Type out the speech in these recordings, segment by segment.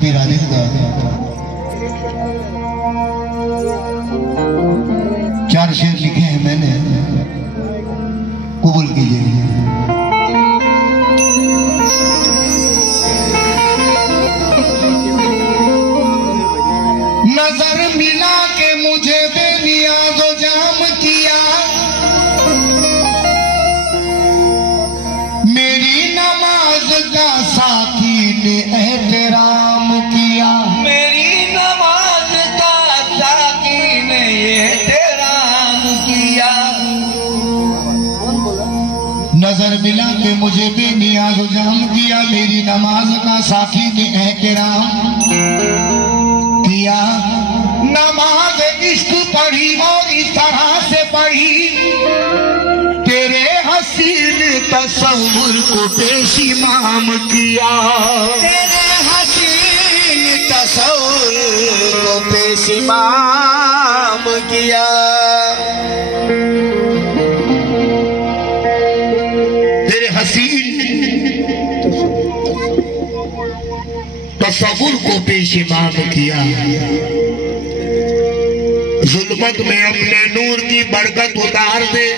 P Radhika का 4 शेर लिखे हैं मैंने, कबूल कीजिए। नजर मिला के मुझे बेनियाज़ो जाम किया, मेरी नमाज का साथी ने एहतराम किया, मेरी नमाज का साथी ने एहतराम किया। नजर मिला के मुझे बेनियाज़ो जाम किया, मेरी नमाज का साथी ने एहतराम किया। नमाज इश्क पढ़ी और इस तरह से पढ़ी, तेरे हसीन तस्वुर को पेशिमाम किया, तेरे हसीन तस्वुर को पेशिमाम किया। तेरे हसीन तस्वुर को पेशिमाम किया। जुल्मत में अपने नूर की बरकत उतार दे,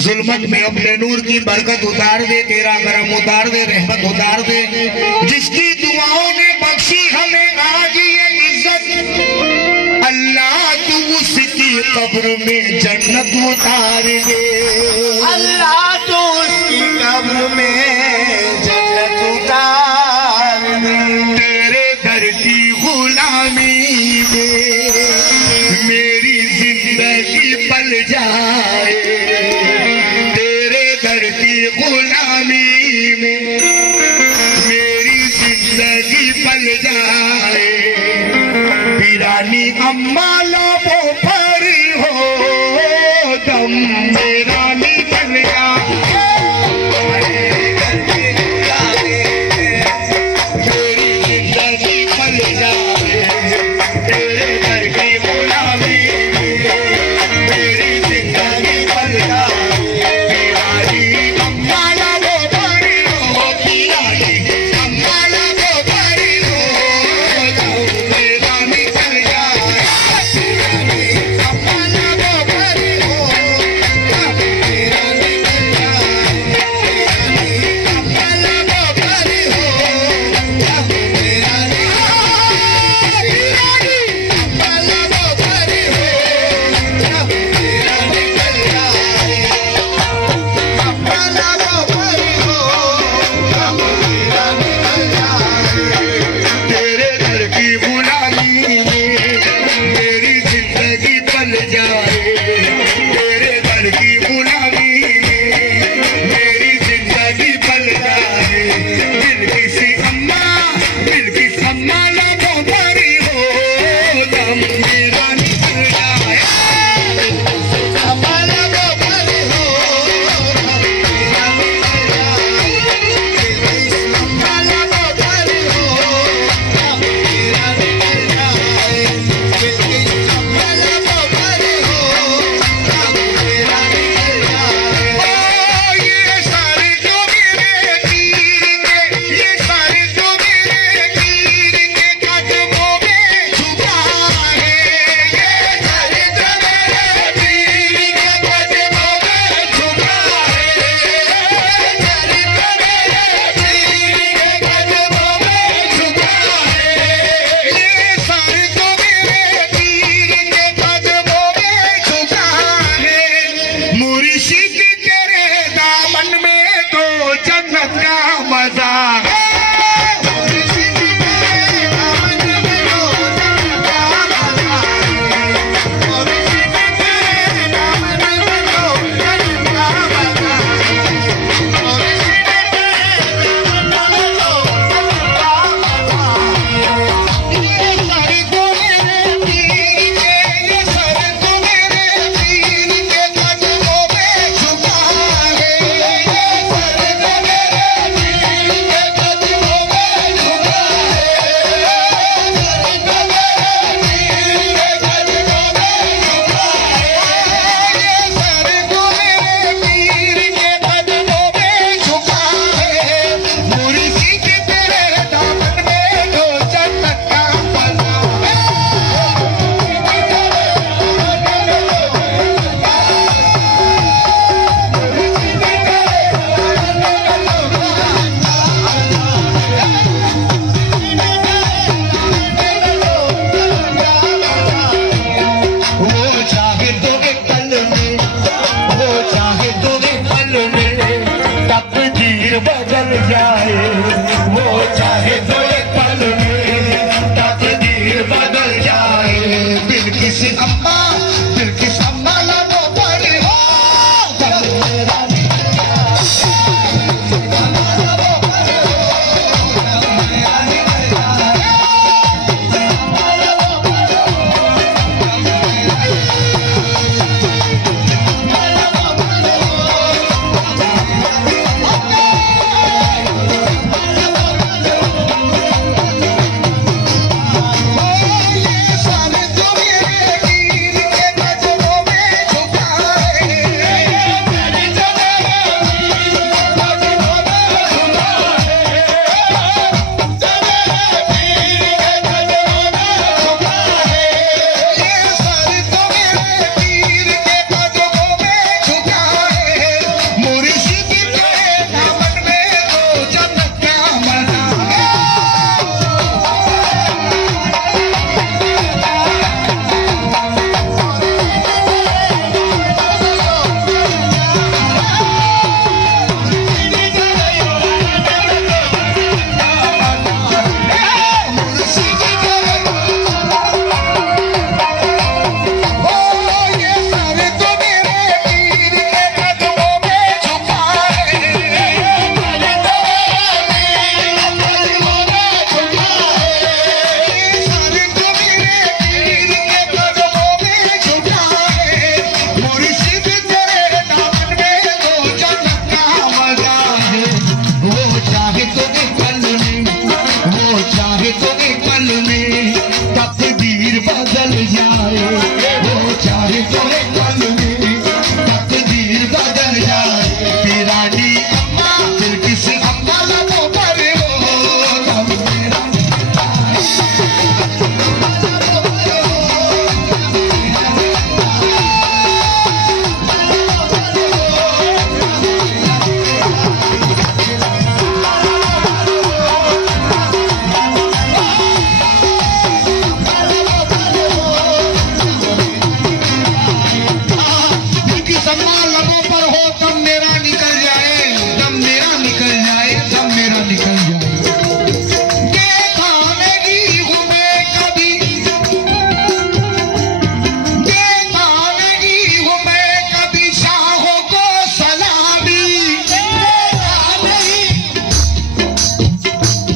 जुल्मत में अपने नूर की बरकत उतार दे, तेरा करम उतार दे, रहमत उतार दे। जिसकी दुआओं ने बख्शी हमें आज ये इज्जत, अल्लाह तू उसकी कब्र में जन्नत उतार दे, अल्लाह तो उसकी कब्र में जन्नत उतार दे। तेरे दर की गुलामी में मेरी जिंदगी पल जाए, तेरे दर की गुलामी में मेरी जिंदगी पल जाए। पीरानी अम्मा लोगों पर हो दम, मेरा निकल जाए, मेरी जिंदगी पल जाए, तेरे घर की गुलामी मेरी जिंदगी पल जाए। पीरानी अम्मा लोगों पर हो, पीरानी अम्मा लोगों पर हो दम, मेरा निकल जाए, पीरानी अम्मा लोगों पर हो दम, शम्मा लबों पर हो तब मेरा निकल जाए, तब मेरा निकल जाए, तब मेरा निकल जाए। देखा नहीं हूँ मैं कभी, देखा नहीं हूँ मैं कभी शाहों को सलामी,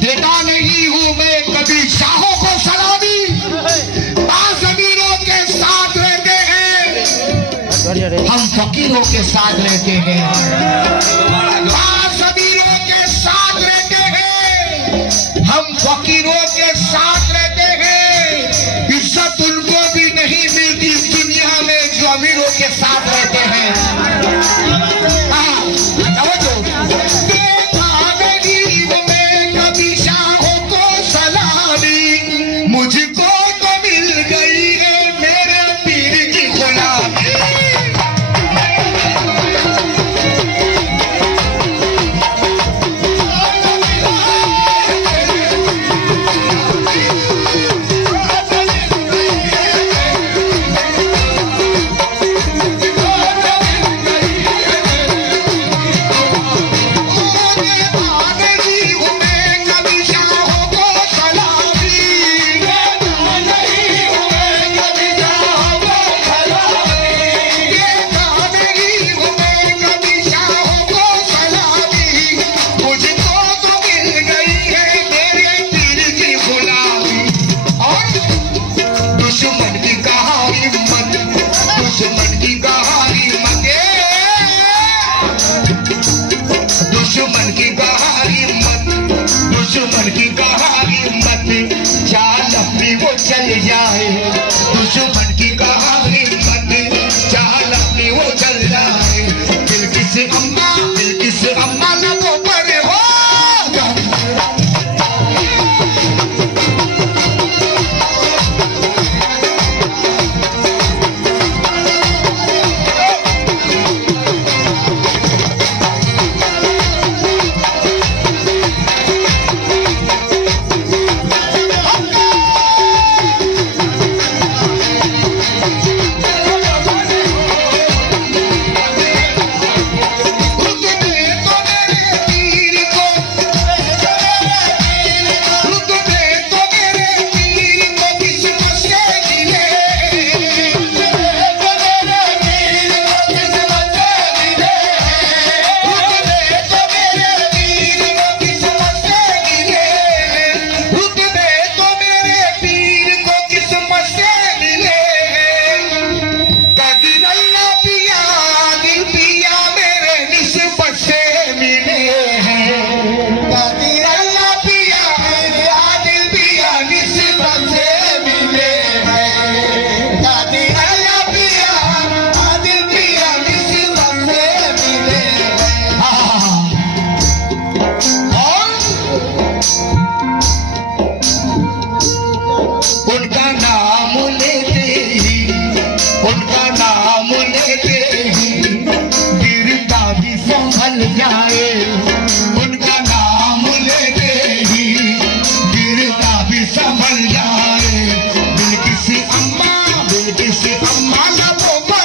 देता नहीं हूँ मैं कभी शाहों को सलामी। आज़मीरों के साथ रहते हैं हम, फकीरों के साथ रहते हैं। आज़मीरों के साथ रहते हैं हम, फकीरों के साथ रहते हैं। इज्जत उनको भी नहीं मिलती इस दुनिया में जो अमीरों के साथ रहते हैं। मुझको तो मिल गई है मेरे पीर की गुलामी। दुश्मन की कहानी मत, दुश्मन की कहानी मत, चाल अपनी वो चल जाए। दुश्मन की कहानी मत, चाल अपनी वो चल जाए। बिल्किस अम्मा, बिल्किस अम्मा लबों पर हो जाए। उनका नाम लेते ही गिरता भी संभल जाए। बिल्किस अम्मा लबों पर